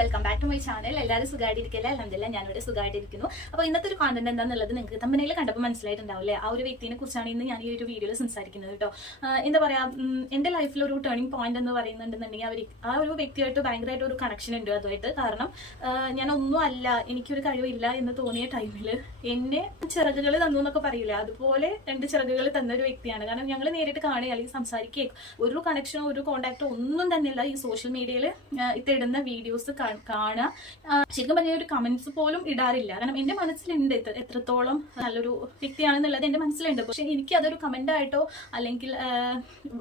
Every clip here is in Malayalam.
Welcome back to my channel. എല്ലാവരും സുഖമായിട്ടിരിക്കില്ല, അൽഹംദുലില്ലാ ഞാനിവിടെ സുഖമായിട്ടിരിക്കുന്നു. അപ്പോൾ ഇന്നത്തെ ഒരു കോണ്ടന്റ് എന്താണെന്നുള്ളത് നിങ്ങൾക്ക് തമ്പനയിൽ കണ്ടപ്പോൾ മനസ്സിലായിട്ടുണ്ടാവില്ലേ. ആ ഒരു വ്യക്തിയെ കുറിച്ചാണ് ഇന്ന് ഞാൻ ഈ ഒരു വീഡിയോയിൽ സംസാരിക്കുന്നത് കേട്ടോ. എന്താ പറയാ, എന്റെ ലൈഫിൽ ഒരു ടേണിംഗ് പോയിന്റ് എന്ന് പറയുന്നുണ്ടെന്നുണ്ടെങ്കിൽ ആ ഒരു വ്യക്തിയായിട്ട് ഭയങ്കരമായിട്ട് ഒരു കണക്ഷൻ ഉണ്ട് അതുമായിട്ട്. കാരണം ഞാൻ ഒന്നും അല്ല, എനിക്കൊരു കഴിവില്ല എന്ന് തോന്നിയ ടൈമിൽ എന്നെ ചിറകുകൾ തന്നു എന്നൊക്കെ പറയില്ല, അതുപോലെ 2 ചിറകുകൾ തന്ന ഒരു വ്യക്തിയാണ്. കാരണം ഞങ്ങൾ നേരിട്ട് കാണുക അല്ലെങ്കിൽ സംസാരിക്കുക, ഒരു കണക്ഷനോ ഒരു കോണ്ടാക്ടോ ഒന്നും തന്നെയില്ല. ഈ സോഷ്യൽ മീഡിയയിൽ ഇടുന്ന വീഡിയോസ് കാണുക, ശരിക്കും പറഞ്ഞ ഒരു കമന്റ്സ് പോലും ഇടാറില്ല. കാരണം എന്റെ മനസ്സിലുണ്ട് എത്രത്തോളം നല്ലൊരു വ്യക്തിയാണെന്നുള്ളത് എന്റെ മനസ്സിലുണ്ട്. പക്ഷെ എനിക്ക് അതൊരു കമന്റ് ആയിട്ടോ അല്ലെങ്കിൽ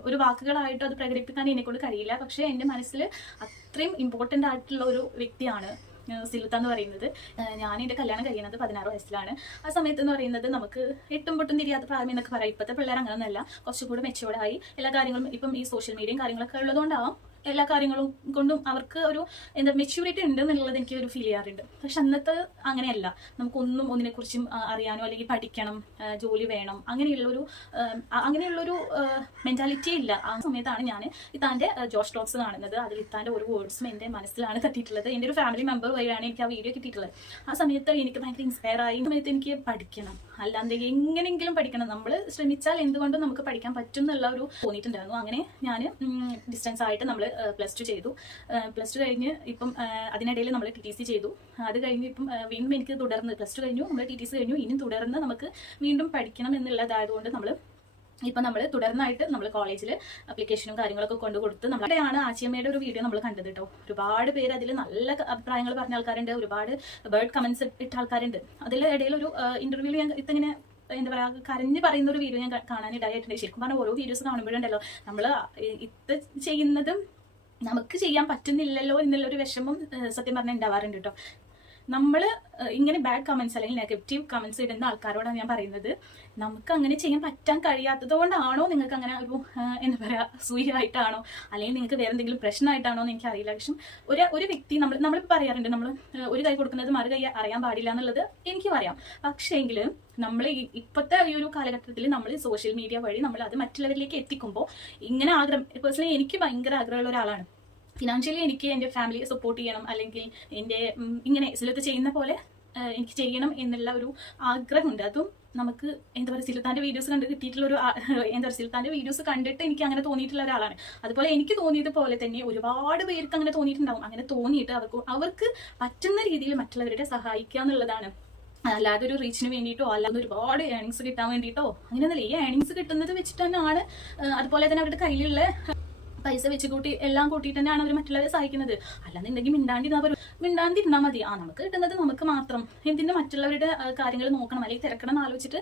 ഒരു വാക്കുകളായിട്ടോ അത് പ്രകടിപ്പിക്കാൻ എന്നെക്കൊണ്ട് കഴിയില്ല. പക്ഷെ എന്റെ മനസ്സിൽ അത്രയും ഇമ്പോർട്ടന്റ് ആയിട്ടുള്ള ഒരു വ്യക്തിയാണ് സിലുത്ത എന്ന് പറയുന്നത്. ഞാൻ എൻ്റെ കല്യാണം കഴിയുന്നത് 16 വയസ്സിലാണ്. ആ സമയത്ത് എന്ന് പറയുന്നത് നമുക്ക് എട്ടും പൊട്ടും തിരിയാത്ത പ്രായം എന്നൊക്കെ പറയാം. ഇപ്പോഴത്തെ പിള്ളേർ അങ്ങനെയൊന്നുമല്ല, കുറച്ചും കൂടെ മെച്ചുവേർഡായി. എല്ലാ കാര്യങ്ങളും ഇപ്പം ഈ സോഷ്യൽ മീഡിയയും കാര്യങ്ങളൊക്കെ ഉള്ളതുകൊണ്ടാവാം എല്ലാ കാര്യങ്ങളും കൊണ്ടും അവർക്ക് ഒരു മെച്യൂരിറ്റി ഉണ്ട് എന്നുള്ളത് എനിക്ക് ഒരു ഫീൽ ചെയ്യാറുണ്ട്. പക്ഷെ അന്നത്തെ അങ്ങനെയല്ല. നമുക്കൊന്നും ഒന്നിനെക്കുറിച്ചും അറിയാനോ അല്ലെങ്കിൽ പഠിക്കണം, ജോലി വേണം, അങ്ങനെയുള്ളൊരു മെന്റാലിറ്റി ഇല്ല. ആ സമയത്താണ് ഞാൻ ഇത്താൻ്റെ ജോഷ് ടോക്സ് കാണുന്നത്. അതിൽ ഇത്താൻ്റെ ഒരു വേർഡ്സും എൻ്റെ മനസ്സിലാണ് തട്ടിയിട്ടുള്ളത്. എൻ്റെ ഒരു ഫാമിലി മെമ്പർ വഴിയാണ് എനിക്ക് ആ വീഡിയോ കിട്ടിയിട്ടുള്ളത്. ആ സമയത്ത് എനിക്ക് ഭയങ്കര ഇൻസ്പയർ ആയി. ഈ സമയത്ത് എനിക്ക് പഠിക്കണം, അല്ലാതെ എങ്ങനെയെങ്കിലും പഠിക്കണം, നമ്മൾ ശ്രമിച്ചാൽ എന്തുകൊണ്ടും നമുക്ക് പഠിക്കാൻ പറ്റും എന്നുള്ള ഒരു തോന്നിയിട്ടുണ്ടായിരുന്നു. അങ്ങനെ ഞാൻ ഡിസ്റ്റൻസ് ആയിട്ട് നമ്മൾ +2 ചെയ്തു. +2 കഴിഞ്ഞ് ഇപ്പം അതിനിടയിൽ നമ്മൾ TTC ചെയ്തു. അത് കഴിഞ്ഞ് ഇപ്പം വീണ്ടും എനിക്ക് തുടർന്ന് +2 കഴിഞ്ഞു, നമ്മൾ TTC കഴിഞ്ഞു, ഇനിയും തുടർന്ന് നമുക്ക് വീണ്ടും പഠിക്കണം എന്നുള്ളതായതുകൊണ്ട് നമ്മൾ തുടർന്നായിട്ട് നമ്മൾ കോളേജിൽ അപ്ലിക്കേഷനും കാര്യങ്ങളൊക്കെ കൊണ്ടുകൊടുത്ത് നമ്മുടെയാണ് ആച്ചിയമ്മയുടെ ഒരു വീഡിയോ നമ്മൾ കണ്ടത് കേട്ടോ. ഒരുപാട് പേര് അതിൽ നല്ല അഭിപ്രായങ്ങൾ പറഞ്ഞ ആൾക്കാരുണ്ട്, ഒരുപാട് ബേർഡ് കമന്റ്സ് ഇട്ട ആൾക്കാരുണ്ട്. അതിൽ ഇടയിൽ ഒരു ഇന്റർവ്യൂവിൽ ഞാൻ ഇങ്ങനെ എന്താ പറയുക, കരഞ്ഞ് പറയുന്ന ഒരു വീഡിയോ ഞാൻ കാണാനിടയായിട്ടുണ്ട്. ശരിക്കും പറഞ്ഞാൽ ഓരോ വീഡിയോസ് കാണുമ്പോഴുണ്ടല്ലോ നമ്മൾ ഇത് ചെയ്യുന്നതും നമുക്ക് ചെയ്യാൻ പറ്റുന്നില്ലല്ലോ എന്നുള്ളൊരു വിഷമം സത്യം പറഞ്ഞാൽ ഉണ്ടാവാറുണ്ട് കേട്ടോ. നമ്മൾ ഇങ്ങനെ ബാഡ് കമന്റ്സ് അല്ലെങ്കിൽ നെഗറ്റീവ് കമന്റ്സ് ഇടുന്ന ആൾക്കാരോടാണ് ഞാൻ പറയുന്നത്, നമുക്ക് അങ്ങനെ ചെയ്യാൻ പറ്റാൻ കഴിയാത്തത് കൊണ്ടാണോ, നിങ്ങൾക്ക് അങ്ങനെ ഒരു എന്താ പറയുക സൂയായിട്ടാണോ, അല്ലെങ്കിൽ നിങ്ങൾക്ക് വേറെ എന്തെങ്കിലും പ്രശ്നമായിട്ടാണോ എന്ന് എനിക്കറിയില്ല. പക്ഷെ ഒരു വ്യക്തി നമ്മളിപ്പോൾ പറയാറുണ്ട്, നമ്മൾ ഒരു കൈ കൊടുക്കുന്നത് മറു കൈ അറിയാൻ പാടില്ല എന്നുള്ളത് എനിക്കും അറിയാം. പക്ഷേങ്കിൽ നമ്മൾ ഇപ്പോഴത്തെ ഈ ഒരു കാലഘട്ടത്തിൽ നമ്മൾ സോഷ്യൽ മീഡിയ വഴി നമ്മൾ അത് മറ്റുള്ളവരിലേക്ക് എത്തിക്കുമ്പോൾ ഇങ്ങനെ പേഴ്സണലി എനിക്ക് ഭയങ്കര ആഗ്രഹമുള്ള ഒരാളാണ്. ഫിനാൻഷ്യലി എനിക്ക് എൻ്റെ ഫാമിലിയെ സപ്പോർട്ട് ചെയ്യണം, അല്ലെങ്കിൽ എൻ്റെ ഇങ്ങനെ സിലുത്ത ചെയ്യുന്ന പോലെ എനിക്ക് ചെയ്യണം എന്നുള്ള ഒരു ആഗ്രഹമുണ്ട്. അതും നമുക്ക് എന്താ പറയുക, സിലുത്താൻ്റെ വീഡിയോസ് കണ്ട് കിട്ടിയിട്ടുള്ള ഒരു എന്താ പറയുക, സിലുത്താൻ്റെ വീഡിയോസ് കണ്ടിട്ട് എനിക്ക് അങ്ങനെ തോന്നിയിട്ടുള്ള ഒരാളാണ്. അതുപോലെ എനിക്ക് തോന്നിയതുപോലെ തന്നെ ഒരുപാട് പേർക്ക് അങ്ങനെ തോന്നിയിട്ടുണ്ടാവും. അങ്ങനെ തോന്നിയിട്ട് അവർക്ക് പറ്റുന്ന രീതിയിൽ മറ്റുള്ളവരുടെ സഹായിക്കുക എന്നുള്ളതാണ്. അല്ലാതെ ഒരു റീച്ചിന് വേണ്ടിയിട്ടോ അല്ലാതെ ഒരുപാട് ഏണിങ്സ് കിട്ടാൻ വേണ്ടിയിട്ടോ അങ്ങനെയൊന്നുമില്ല. ഈ ഏണിങ്സ് കിട്ടുന്നത് വെച്ചിട്ട് തന്നെയാണ്, അതുപോലെ തന്നെ അവരുടെ കയ്യിലുള്ള പൈസ വെച്ച് കൂട്ടി എല്ലാം കൂട്ടിയിട്ട് തന്നെയാണ് അവർ മറ്റുള്ളവരെ സഹായിക്കുന്നത്. അല്ലാന്നുണ്ടെങ്കിൽ മിണ്ടാണ്ടിരുന്നാൽ മതി. നമുക്ക് കിട്ടുന്നത് നമുക്ക് മാത്രം, എന്തിനും മറ്റുള്ളവരുടെ കാര്യങ്ങൾ നോക്കണം അല്ലെങ്കിൽ തിരക്കണം എന്ന് ആലോചിച്ചിട്ട്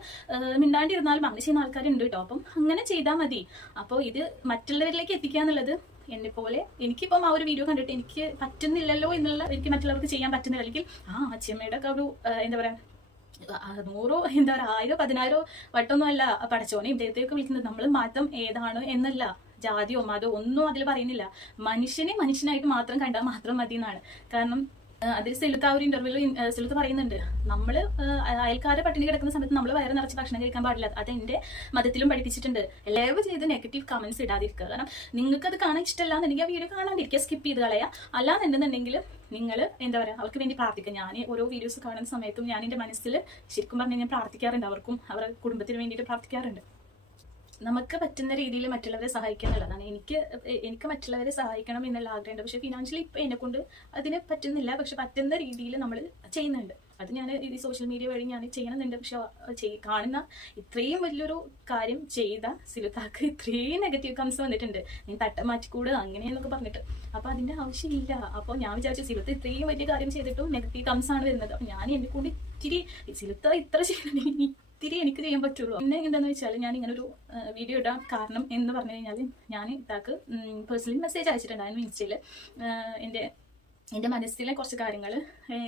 മിണ്ടാണ്ടിരുന്നാലും അങ്ങനെ ചെയ്യുന്ന ആൾക്കാരുണ്ട് കേട്ടോ. അപ്പം അങ്ങനെ ചെയ്താൽ മതി. അപ്പോൾ ഇത് മറ്റുള്ളവരിലേക്ക് എത്തിക്കുക എന്നുള്ളത് എന്നെ പോലെ എനിക്കിപ്പം ആ ഒരു വീഡിയോ കണ്ടിട്ട് എനിക്ക് പറ്റുന്നില്ലല്ലോ എന്നുള്ള, എനിക്ക് മറ്റുള്ളവർക്ക് ചെയ്യാൻ പറ്റുന്നില്ല, അല്ലെങ്കിൽ അച്ഛമ്മയുടെ ഒക്കെ ഒരു എന്താ പറയാ 100 എന്താ പറയുക 1000 10,000 വട്ടൊന്നും അല്ല പടച്ചോനെ ഇദ്ദേഹത്തെയൊക്കെ വിളിക്കുന്നത്. നമ്മൾ മതം ഏതാണ് എന്നല്ല, ജാതിയോ മതമോ ഒന്നും അതിൽ പറയുന്നില്ല. മനുഷ്യനെ മനുഷ്യനായിട്ട് മാത്രം കണ്ടാൽ മാത്രം മതി എന്നാണ്. കാരണം അതിൽ സിലുത്ത ആ ഒരു ഇന്റർവ്യൂവിൽ സിലുത്ത പറയുന്നുണ്ട്, നമ്മൾ അയൽക്കാരെ പട്ടിണി കിടക്കുന്ന സമയത്ത് നമ്മൾ വയറ് നിറച്ച് ഭക്ഷണം കഴിക്കാൻ പാടില്ല. അത് എൻ്റെ മതത്തിലും പഠിപ്പിച്ചിട്ടുണ്ട്. എല്ലാവരും ചെയ്ത് നെഗറ്റീവ് കമന്റ്സ് ഇടാതിരിക്കുക. കാരണം നിങ്ങൾക്ക് അത് കാണാൻ ഇഷ്ടമല്ല എന്നുണ്ടെങ്കിൽ ആ വീഡിയോ കാണാണ്ടിരിക്കുക, സ്കിപ്പ് ചെയ്ത് കളയാ. അല്ലാന്നുണ്ടെന്നുണ്ടെങ്കിൽ നിങ്ങൾ എന്താ പറയുക, അവർക്ക് വേണ്ടി പ്രാർത്ഥിക്കുക. ഞാൻ ഓരോ വീഡിയോസ് കാണുന്ന സമയത്തും ഞാൻ എൻ്റെ മനസ്സിൽ ശരിക്കും പറഞ്ഞാൽ ഞാൻ പ്രാർത്ഥിക്കാറുണ്ട്, അവർക്കും അവരുടെ കുടുംബത്തിന് വേണ്ടിയിട്ട് പ്രാർത്ഥിക്കാറുണ്ട്. നമുക്ക് പറ്റുന്ന രീതിയിൽ മറ്റുള്ളവരെ സഹായിക്കുക എന്നുള്ളതാണ്. എനിക്ക് മറ്റുള്ളവരെ സഹായിക്കണം എന്നുള്ള ആഗ്രഹമുണ്ട്. പക്ഷെ ഫിനാൻഷ്യലി ഇപ്പം എന്നെക്കൊണ്ട് അതിന് പറ്റുന്നില്ല. പക്ഷെ പറ്റുന്ന രീതിയിൽ നമ്മൾ ചെയ്യുന്നുണ്ട്. അത് ഞാൻ ഈ സോഷ്യൽ മീഡിയ വഴി ഞാൻ ചെയ്യണമെന്നുണ്ട്. പക്ഷെ കാണുന്ന ഇത്രയും വലിയൊരു കാര്യം ചെയ്ത സിലുത്താക്ക് ഇത്രയും നെഗറ്റീവ് കമന്റ്സ് വന്നിട്ടുണ്ട്, നീ തട്ട മാറ്റിക്കൂട് അങ്ങനെയെന്നൊക്കെ പറഞ്ഞിട്ട്. അപ്പോൾ അതിൻ്റെ ആവശ്യമില്ല. അപ്പോൾ ഞാൻ വിചാരിച്ചു സിലുത്ത ഇത്രയും വലിയ കാര്യം ചെയ്തിട്ടും നെഗറ്റീവ് കമന്റ്സ് ആണ് വരുന്നത്. അപ്പോൾ ഞാൻ എന്നെ കൊണ്ട് ഇത്തിരി സിലുത്ത ഇത്ര ചെയ്യണമെങ്കിൽ ഇത്തിരി എനിക്ക് ചെയ്യാൻ പറ്റുള്ളൂ. പിന്നെ എന്താണെന്ന് വെച്ചാൽ ഞാൻ ഇങ്ങനെ ഒരു വീഡിയോ ഇടാൻ കാരണം എന്ന് പറഞ്ഞു കഴിഞ്ഞാൽ, ഞാൻ ഇത്താക്ക് പേഴ്സണലി മെസ്സേജ് അയച്ചിട്ടുണ്ടായിരുന്നു ഇൻസ്റ്റയിൽ. എൻ്റെ മനസ്സിലെ കുറച്ച് കാര്യങ്ങൾ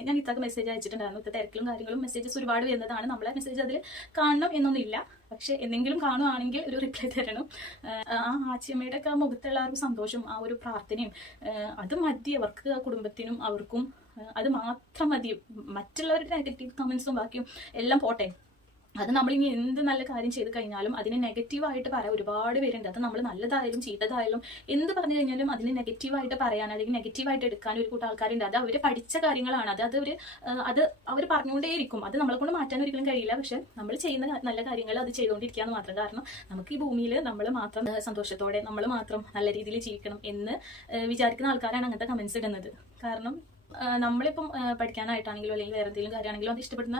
ഞാൻ ഇത്താക്ക് മെസ്സേജ് അയച്ചിട്ടുണ്ടായിരുന്നു. ഇത്ത തിരക്കിലും കാര്യങ്ങളും മെസ്സേജസ് ഒരുപാട് വരുന്നതാണ്. നമ്മളെ മെസ്സേജ് അതിൽ കാണണം എന്നൊന്നുമില്ല, പക്ഷെ എന്തെങ്കിലും കാണുകയാണെങ്കിൽ ഒരു റിപ്ലൈ തരണം. ആ ആച്ചിയമ്മയുടെ ഒക്കെ മുഖത്തുള്ള ആ ഒരു സന്തോഷം, ആ ഒരു പ്രാർത്ഥനയും അത് മതി അവർക്ക്, ആ കുടുംബത്തിനും അവർക്കും അത് മാത്രം മതി. മറ്റുള്ളവരുടെ നെഗറ്റീവ് കമന്റ്സും ബാക്കിയും എല്ലാം പോട്ടെ. അത് നമ്മളിനി എന്ത് നല്ല കാര്യം ചെയ്ത് കഴിഞ്ഞാലും അതിന് നെഗറ്റീവായിട്ട് പറയാൻ ഒരുപാട് പേരുണ്ട്. അത് നമ്മൾ നല്ലതായാലും ചീത്തതായാലും എന്ത് പറഞ്ഞു കഴിഞ്ഞാലും അതിന് നെഗറ്റീവായിട്ട് പറയാൻ അല്ലെങ്കിൽ നെഗറ്റീവായിട്ട് എടുക്കാൻ ഒരു കൂട്ടം ആൾക്കാരുണ്ട്. അത് അവർ പഠിച്ച കാര്യങ്ങളാണ്, അത് അവർ പറഞ്ഞുകൊണ്ടേയിരിക്കും. അത് നമ്മളെ കൊണ്ട് മാറ്റാൻ ഒരിക്കലും കഴിയില്ല. പക്ഷെ നമ്മൾ ചെയ്യുന്ന നല്ല കാര്യങ്ങൾ അത് ചെയ്തുകൊണ്ടിരിക്കുകയെന്ന് മാത്രം. കാരണം നമുക്ക് ഈ ഭൂമിയിൽ നമ്മൾ മാത്രം സന്തോഷത്തോടെ നമ്മൾ മാത്രം നല്ല രീതിയിൽ ജീവിക്കണം എന്ന് വിചാരിക്കുന്ന ആൾക്കാരാണ് അങ്ങനത്തെ കമന്റ്സ് ഇടുന്നത്. കാരണം നമ്മളിപ്പം പഠിക്കാനായിട്ടാണെങ്കിലോ അല്ലെങ്കിൽ വേറെ എന്തെങ്കിലും കാര്യമാണെങ്കിലോ അത് ഇഷ്ടപ്പെടുന്ന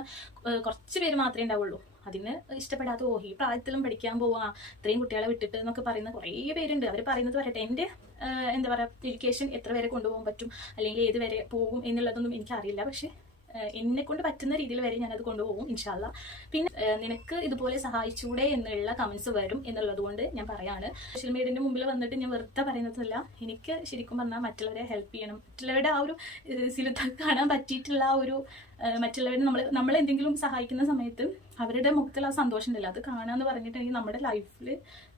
കുറച്ച് പേര് മാത്രമേ ഉണ്ടാവുള്ളൂ. അതിന് ഇഷ്ടപ്പെടാത്ത ഈ പ്രായത്തിലും പഠിക്കാൻ പോവാ ഇത്രയും കുട്ടികളെ വിട്ടിട്ട് എന്നൊക്കെ പറയുന്ന കുറേ പേരുണ്ട്. അവർ പറയുന്നത് പറയട്ടെ, എൻ്റെ എന്താ പറയുക എഡ്യൂക്കേഷൻ എത്ര വരെ കൊണ്ടുപോകാൻ പറ്റും അല്ലെങ്കിൽ ഏത് വരെ പോകും എന്നുള്ളതൊന്നും എനിക്കറിയില്ല. പക്ഷെ എന്നെ കൊണ്ട് പറ്റുന്ന രീതിയിൽ വരെ ഞാനത് കൊണ്ടുപോകും ഇൻഷാല്ല. പിന്നെ നിനക്ക് ഇതുപോലെ സഹായിച്ചൂടെ എന്നുള്ള കമന്റ്സ് വരും എന്നുള്ളത് കൊണ്ട് ഞാൻ പറയാണ്. സോഷ്യൽ മീഡിയന്റെ മുമ്പിൽ വന്നിട്ട് ഞാൻ വെറുതെ പറയുന്നതല്ല. എനിക്ക് ശരിക്കും പറഞ്ഞാൽ മറ്റുള്ളവരെ ഹെൽപ്പ് ചെയ്യണം, മറ്റുള്ളവരുടെ ആ ഒരു സിലുത്ത കാണാൻ പറ്റിയിട്ടുള്ള ആ ഒരു മറ്റുള്ളവരെ നമ്മൾ എന്തെങ്കിലും സഹായിക്കുന്ന സമയത്ത് അവരുടെ മുഖത്തിൽ ആ സന്തോഷം ഉണ്ടല്ലോ, അത് കാണാന്ന് പറഞ്ഞിട്ടുണ്ടെങ്കിൽ നമ്മുടെ ലൈഫിൽ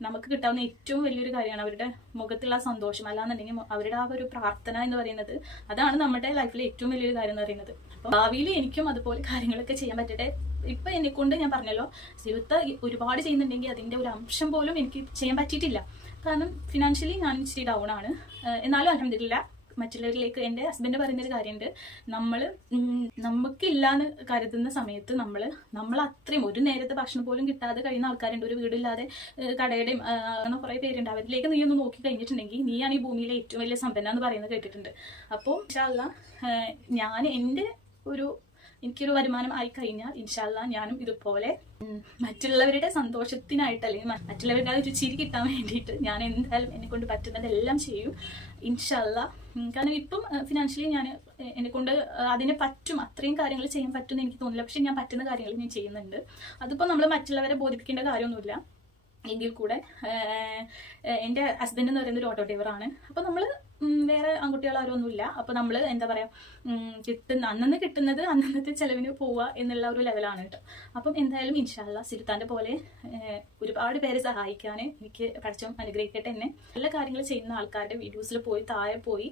നമുക്ക് കിട്ടാവുന്ന ഏറ്റവും വലിയൊരു കാര്യമാണ് അവരുടെ മുഖത്തുള്ള ആ സന്തോഷം. അല്ലാന്നുണ്ടെങ്കിൽ അവരുടെ ആ ഒരു പ്രാർത്ഥന എന്ന് പറയുന്നത് അതാണ് നമ്മുടെ ലൈഫിലെ ഏറ്റവും വലിയൊരു കാര്യം എന്ന് പറയുന്നത്. അപ്പം ഭാവിയിൽ എനിക്കും അതുപോലെ കാര്യങ്ങളൊക്കെ ചെയ്യാൻ പറ്റട്ടെ. ഇപ്പൊ എന്നെ കൊണ്ട് ഞാൻ പറഞ്ഞല്ലോ സിലുത്ത ഒരുപാട് ചെയ്യുന്നുണ്ടെങ്കിൽ അതിന്റെ ഒരു അംശം പോലും എനിക്ക് ചെയ്യാൻ പറ്റിയിട്ടില്ല. കാരണം ഫിനാൻഷ്യലി ഞാൻ ഇച്ചിരി ഡൗൺ ആണ്. എന്നാലും അൽഹംദുലില്ലാ മറ്റുള്ളവരിലേക്ക് എൻ്റെ ഹസ്ബൻഡ് പറയുന്നൊരു കാര്യമുണ്ട്, നമുക്കില്ലാന്ന് കരുതുന്ന സമയത്ത് നമ്മൾ അത്രയും ഒരു നേരത്തെ ഭക്ഷണം പോലും കിട്ടാതെ കഴിയുന്ന ആൾക്കാരുണ്ട്. ഒരു വീടില്ലാതെ കടയുടെയും അങ്ങനെ കുറേ പേരുണ്ട്. അവരിലേക്ക് നീ ഒന്ന് നോക്കി കഴിഞ്ഞിട്ടുണ്ടെങ്കിൽ നീയാണ് ഈ ഭൂമിയിലെ ഏറ്റവും വലിയ സമ്പന്ന എന്ന് പറയുന്നത് കേട്ടിട്ടുണ്ട്. അപ്പോൾ ഇൻഷാ അല്ലാഹ് ഞാൻ എൻ്റെ എനിക്കൊരു വരുമാനം ആയി കഴിഞ്ഞാൽ ഇൻഷാല്ലാ ഞാനും ഇതുപോലെ മറ്റുള്ളവരുടെ സന്തോഷത്തിനായിട്ട് അല്ലെങ്കിൽ മറ്റുള്ളവരുടെ ഒരു ചിരി കിട്ടാൻ വേണ്ടിയിട്ട് ഞാൻ എന്തായാലും എന്നെ കൊണ്ട് പറ്റുന്നതെല്ലാം ചെയ്യും ഇൻഷാല്ലാ. കാരണം ഇപ്പം ഫിനാൻഷ്യലി ഞാൻ എന്നെ കൊണ്ട് അതിനെ പറ്റും, അത്രയും കാര്യങ്ങൾ ചെയ്യാൻ പറ്റുമെന്ന് എനിക്ക് തോന്നില്ല. പക്ഷെ ഞാൻ പറ്റുന്ന കാര്യങ്ങൾ ഞാൻ ചെയ്യുന്നുണ്ട്. അതിപ്പോൾ നമ്മൾ മറ്റുള്ളവരെ ബോധിപ്പിക്കേണ്ട കാര്യമൊന്നുമില്ല. എങ്കിൽ കൂടെ എൻ്റെ ഹസ്ബൻഡ് എന്ന് പറയുന്നത് ഒരു ഓട്ടോ ഡ്രൈവറാണ്. അപ്പോൾ നമ്മൾ വേറെ ആൺകുട്ടികളാരൊന്നുമില്ല. അപ്പോൾ നമ്മൾ എന്താ പറയുക അന്നന്ന് കിട്ടുന്നത് അന്നന്നത്തെ ചിലവിന് പോവുക എന്നുള്ള ഒരു ലെവലാണ് കേട്ടോ. അപ്പം എന്തായാലും ഇൻഷാല്ലാ സിലുത്താൻ്റെ പോലെ ഒരുപാട് പേരെ സഹായിക്കാൻ എനിക്ക് പഠിച്ചോൻ അനുഗ്രഹിക്കട്ടെ എന്നെ. നല്ല കാര്യങ്ങൾ ചെയ്യുന്ന ആൾക്കാരുടെ വീഡിയോസിൽ പോയി താഴെ പോയി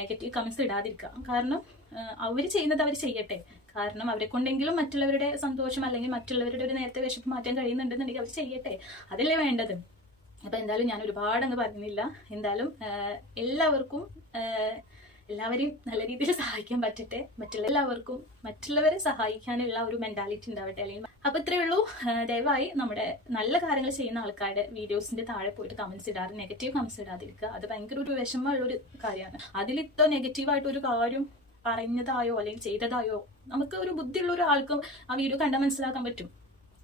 നെഗറ്റീവ് കമന്റ്സ് ഇടാതിരിക്കുക. കാരണം അവർ ചെയ്യുന്നത് അവർ ചെയ്യട്ടെ. കാരണം അവരെ കൊണ്ടെങ്കിലും മറ്റുള്ളവരുടെ സന്തോഷം അല്ലെങ്കിൽ മറ്റുള്ളവരുടെ ഒരു നേരത്തെ വിശപ്പ് മാറ്റാൻ കഴിയുന്നുണ്ടെന്നുണ്ടെങ്കിൽ അവർ ചെയ്യട്ടെ, അതല്ലേ വേണ്ടത്. അപ്പം എന്തായാലും ഞാൻ ഒരുപാട് അങ്ങ് പറയുന്നില്ല. എന്തായാലും എല്ലാവരെയും നല്ല രീതിയിൽ സഹായിക്കാൻ പറ്റട്ടെ. എല്ലാവർക്കും മറ്റുള്ളവരെ സഹായിക്കാനുള്ള ഒരു മെന്റാലിറ്റി ഉണ്ടാവട്ടെ. അല്ലെങ്കിൽ അപ്പൊ ഇത്രയേ ഉള്ളൂ. ദയവായി നമ്മുടെ നല്ല കാര്യങ്ങൾ ചെയ്യുന്ന ആൾക്കാരുടെ വീഡിയോസിന്റെ താഴെ പോയിട്ട് കമന്റ്സ് ഇടാറ്, നെഗറ്റീവ് കമന്റ്സ് ഇടാതിരിക്കുക. അത് ഭയങ്കര ഒരു വിഷമമുള്ളൊരു കാര്യമാണ്. അതിലിത്തോ നെഗറ്റീവായിട്ട് ഒരു കാര്യം പറഞ്ഞതായോ അല്ലെങ്കിൽ ചെയ്തതായോ നമുക്ക് ഒരു ബുദ്ധിയുള്ള ഒരാൾക്കും ആ വീഡിയോ കണ്ടാൽ മനസ്സിലാക്കാൻ പറ്റും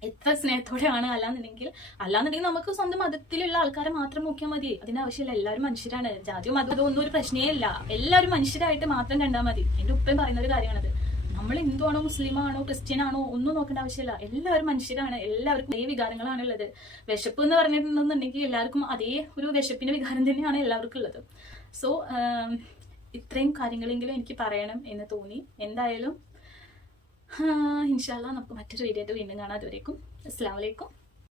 എത്ര സ്നേഹത്തോടെയാണ്. അല്ലാന്നുണ്ടെങ്കിൽ നമുക്ക് സ്വന്തം മതത്തിലുള്ള ആൾക്കാരെ മാത്രം നോക്കിയാൽ മതി. അതിനാവശ്യമില്ല. എല്ലാവരും മനുഷ്യരാണ്. ജാതിയോ മതമോ ഒന്നും ഒരു പ്രശ്നമേ ഇല്ല. എല്ലാവരും മനുഷ്യരായിട്ട് മാത്രം കണ്ടാൽ മതി. എൻ്റെ ഉപ്പയും പറയുന്ന ഒരു കാര്യമാണത്. നമ്മൾ ഹിന്ദു ആണോ മുസ്ലിം ആണോ ക്രിസ്ത്യൻ ആണോ ഒന്നും നോക്കേണ്ട ആവശ്യമില്ല. എല്ലാവരും മനുഷ്യരാണ്. എല്ലാവർക്കും അതേ വികാരങ്ങളാണുള്ളത്. വിശപ്പ് എന്ന് പറഞ്ഞിട്ടുണ്ടെന്നുണ്ടെങ്കിൽ എല്ലാവർക്കും അതേ ഒരു വിശപ്പിന്റെ വികാരം തന്നെയാണ് എല്ലാവർക്കും ഉള്ളത്. സോ ഇത്രയും കാര്യങ്ങളെങ്കിലും എനിക്ക് പറയണം എന്ന് തോന്നി. എന്തായാലും ഇൻഷാല്ലാ നമുക്ക് മറ്റൊരു വീഡിയോ ആയിട്ട് വീണ്ടും കാണാം. അതുവരേക്കും അസ്സലാമു അലൈക്കും.